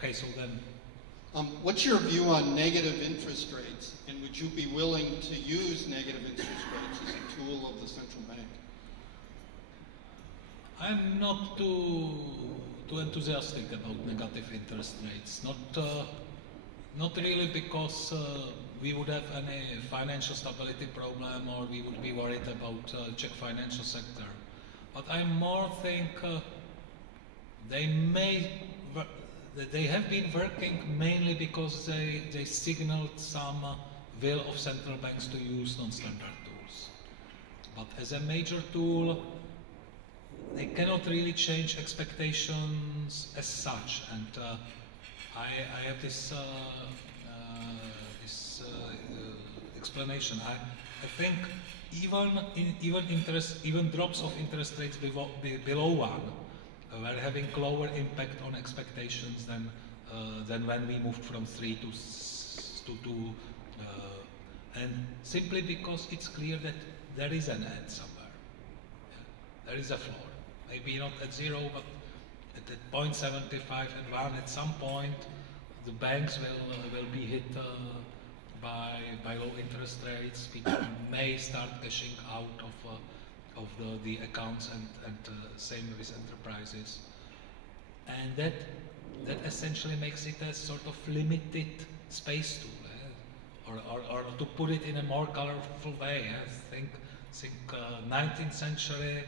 Okay, so then... What's your view on negative interest rates, and would you be willing to use negative interest rates as a tool of the central bank? I'm not too enthusiastic about negative interest rates. Not really because we would have any financial stability problem or we would be worried about Czech financial sector. But I more think they have been working mainly because they signaled some will of central banks to use non-standard tools. But as a major tool, they cannot really change expectations as such. And I have this explanation. I think even drops of interest rates below 1 were having lower impact on expectations than when we moved from 3 to 2, and simply because it's clear that there is an end somewhere. Yeah. There is a floor, maybe not at 0, but at 0.75 and 1. At some point, the banks will be hit by low interest rates. People may start cashing out of the accounts and same with enterprises, and that essentially makes it a sort of limited space tool, or to put it in a more colorful way. I think 19th century,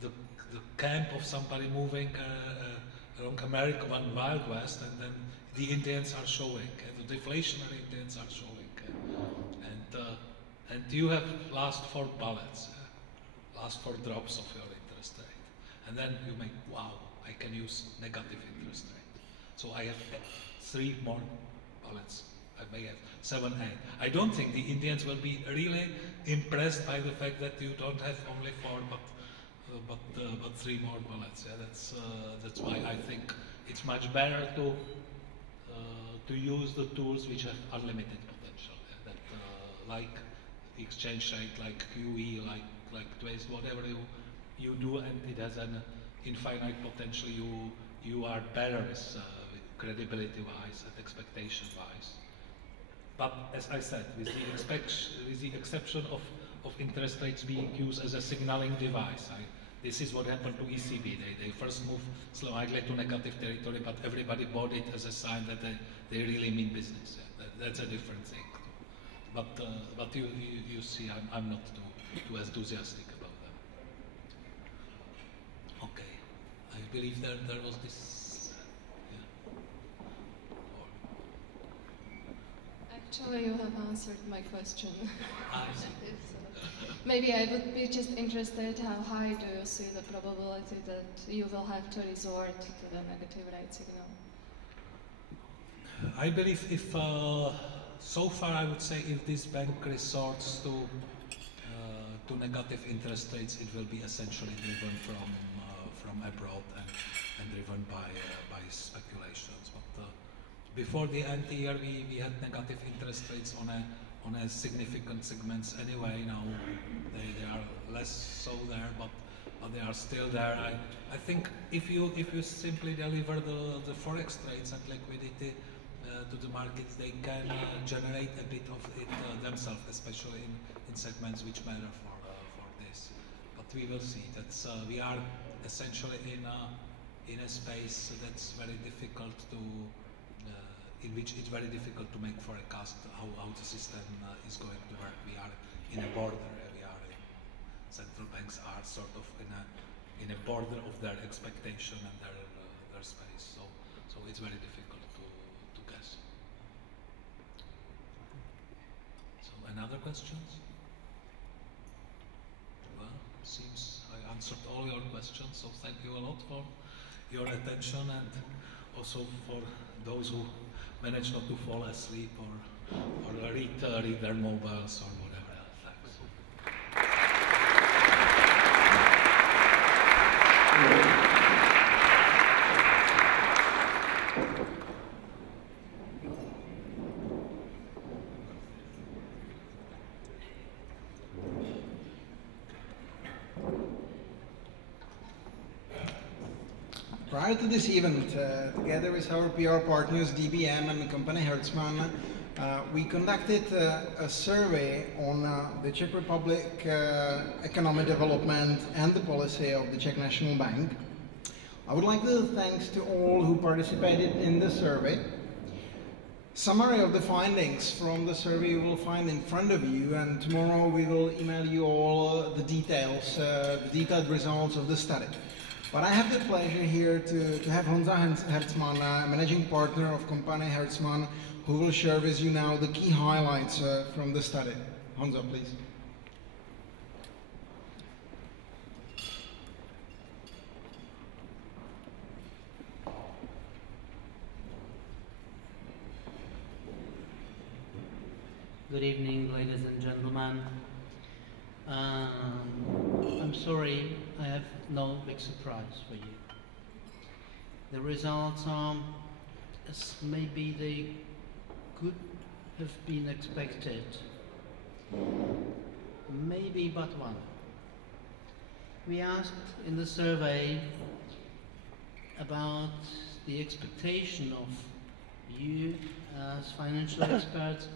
the camp of somebody moving along America, one Wild West, and then the Indians are showing, the deflationary Indians are showing, and you have last 4 bullets. Last 4 drops of your interest rate, and then you make, wow, I can use negative interest rate. So I have 3 more bullets. I may have 7, 8. I don't think the Indians will be really impressed by the fact that you don't have only 4, but 3 more bullets. Yeah, that's why I think it's much better to use the tools which have unlimited potential. Yeah, that like the exchange rate, like QE, like twice, whatever you do, and it has an infinite potential. You are better with credibility-wise and expectation-wise. But as I said, with the exception of interest rates being used as a signaling device, this is what happened to ECB. They first moved slightly to negative territory, but everybody bought it as a sign that they really mean business. Yeah, that's a different thing. But you see, I'm not too enthusiastic about them. Okay, I believe there was this. Yeah. Actually, you have answered my question. Maybe I would be just interested, how high do you see the probability that you will have to resort to the negative rate signal? I believe if, so far I would say if this bank resorts to negative interest rates, it will be essentially driven from abroad and driven by speculations. But before the end year, we had negative interest rates on a significant segments anyway. Now they are less so there, but they are still there. I think if you simply deliver the forex trades and liquidity to the markets, they can generate a bit of it themselves, especially in segments which matter for this. But we will see. That's we are essentially in a space that's very difficult to. In which it's very difficult to make forecast how the system is going to work. We are in a border. Central banks are sort of in a border of their expectation and their space. So it's very difficult to guess. So another questions? Well, seems I answered all your questions. So thank you a lot for your attention, and also for those who manage not to fall asleep or read their mobiles or whatever else. Thanks. Right. Prior to this event, together with our PR partners DBM and the company Hertzmann, we conducted a survey on the Czech Republic economic development and the policy of the Czech National Bank. I would like to thank to all who participated in the survey. Summary of the findings from the survey you will find in front of you, and tomorrow we will email you all the details, the detailed results of the study. But I have the pleasure here to have Honza Hertzmann, managing partner of company Hertzmann, who will share with you now the key highlights from the study. Honza, please. Good evening, ladies and gentlemen. I'm sorry, I have no big surprise for you. The results are as maybe they could have been expected. Maybe but one. We asked in the survey about the expectation of you as financial experts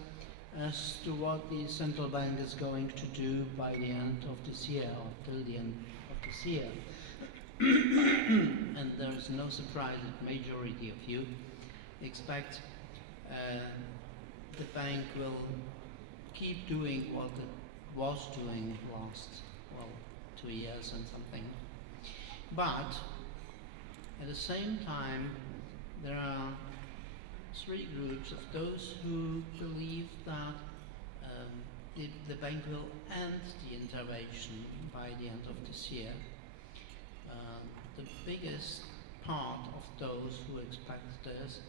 as to what the central bank is going to do by the end of this year, or till the end of this year. And there is no surprise that majority of you expect the bank will keep doing what it was doing last, 2 years and something. But at the same time, there are three groups of those who believe that the bank will end the intervention by the end of this year. The biggest part of those who expect this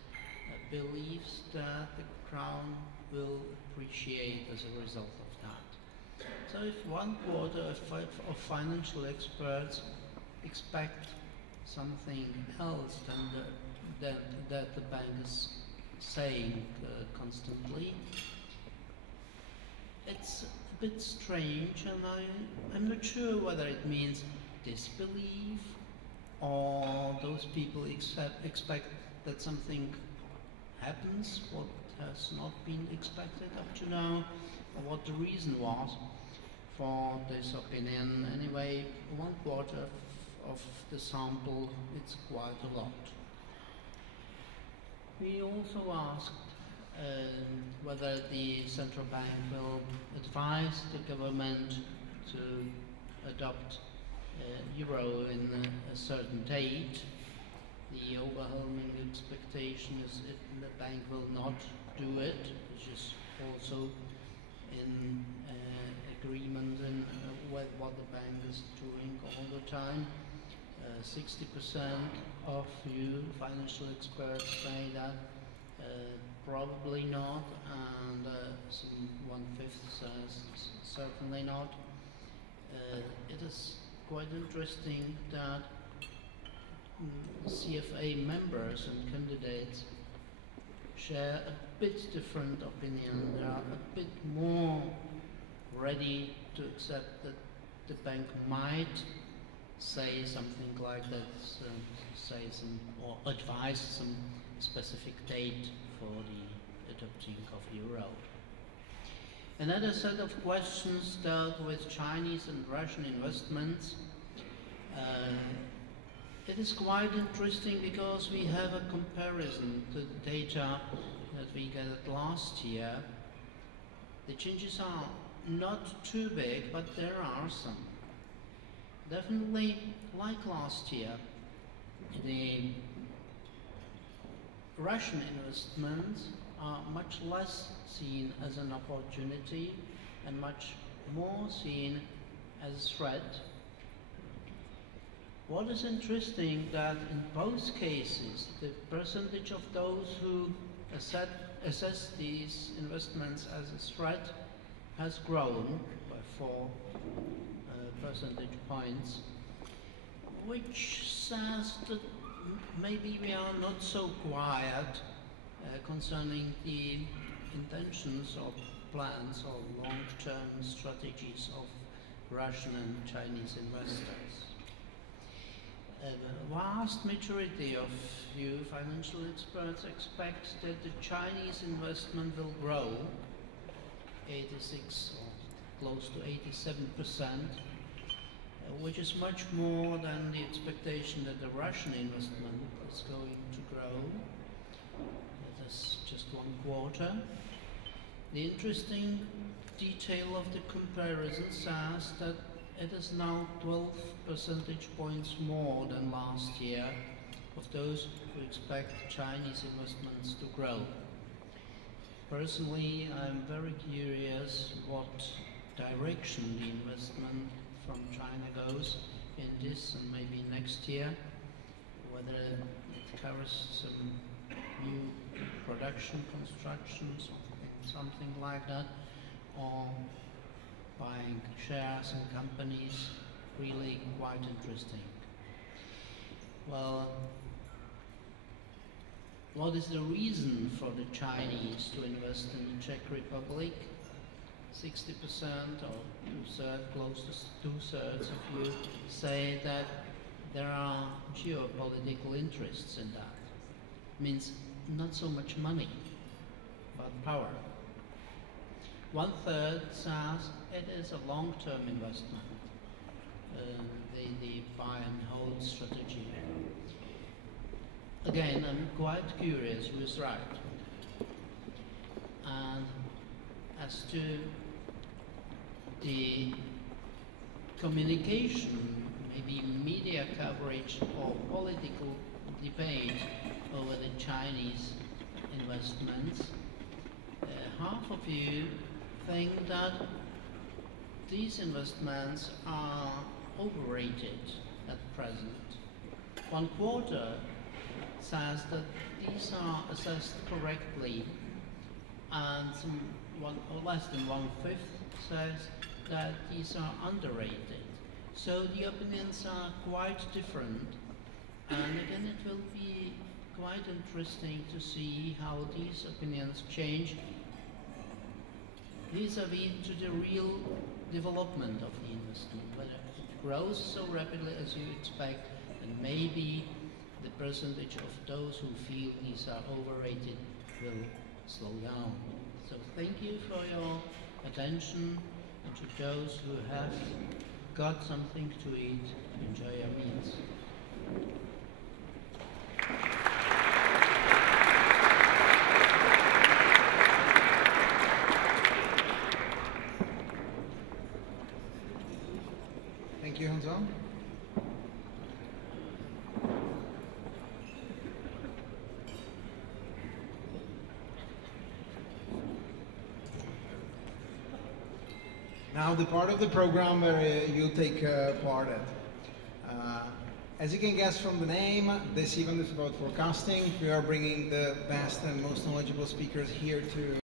believes that the crown will appreciate as a result of that. So if 1/4 of financial experts expect something else than that the bank is saying constantly, it's a bit strange, and I'm not sure whether it means disbelief or those people expect that something happens what has not been expected up to now, or what the reason was for this opinion. Anyway, 1/4 of the sample, it's quite a lot. We also asked whether the central bank will advise the government to adopt euro in a certain date. The overwhelming expectation is that the bank will not do it, which is also in agreement with what the bank is doing all the time. 60% of you financial experts say that probably not, and some 1/5 says certainly not. It is quite interesting that CFA members and candidates share a bit different opinion. They are a bit more ready to accept that the bank might say something like that, say some, or advise some specific date for the adopting of euro. Another set of questions dealt with Chinese and Russian investments. It is quite interesting because we have a comparison to the data that we got last year. The changes are not too big, but there are some. Definitely, like last year, the Russian investments are much less seen as an opportunity and much more seen as a threat. What is interesting that in both cases, the percentage of those who assess these investments as a threat has grown by 4 percentage points, which says that maybe we are not so quiet concerning the intentions or plans or long-term strategies of Russian and Chinese investors. The vast majority of you financial experts expect that the Chinese investment will grow 86 or close to 87%, which is much more than the expectation that the Russian investment is going to grow. That is just 1 quarter. The interesting detail of the comparison says that it is now 12 percentage points more than last year of those who expect Chinese investments to grow. Personally, I'm very curious what direction the investment from China goes in this and maybe next year, whether it covers some new production constructions or something like that, or buying shares in companies. Really quite interesting. Well, what is the reason for the Chinese to invest in the Czech Republic? 60% or close to 2/3 of you say that there are geopolitical interests in that. Means not so much money, but power. 1/3 says it is a long-term investment, the buy and hold strategy. Again, I'm quite curious who is right. And as to the communication, maybe media coverage or political debate over the Chinese investments, half of you think that these investments are overrated at present. 1/4 says that these are assessed correctly, and less than 1/5 says that these are underrated. So the opinions are quite different, and again it will be quite interesting to see how these opinions change vis-à-vis to the real development of the investment, whether it grows so rapidly as you expect, and maybe the percentage of those who feel these are overrated will slow down. So thank you for your attention, and to those who have got something to eat, enjoy your meals. Thank you, Hanzo. Now the part of the program where you take part at. As you can guess from the name, this event is about forecasting. We are bringing the best and most knowledgeable speakers here to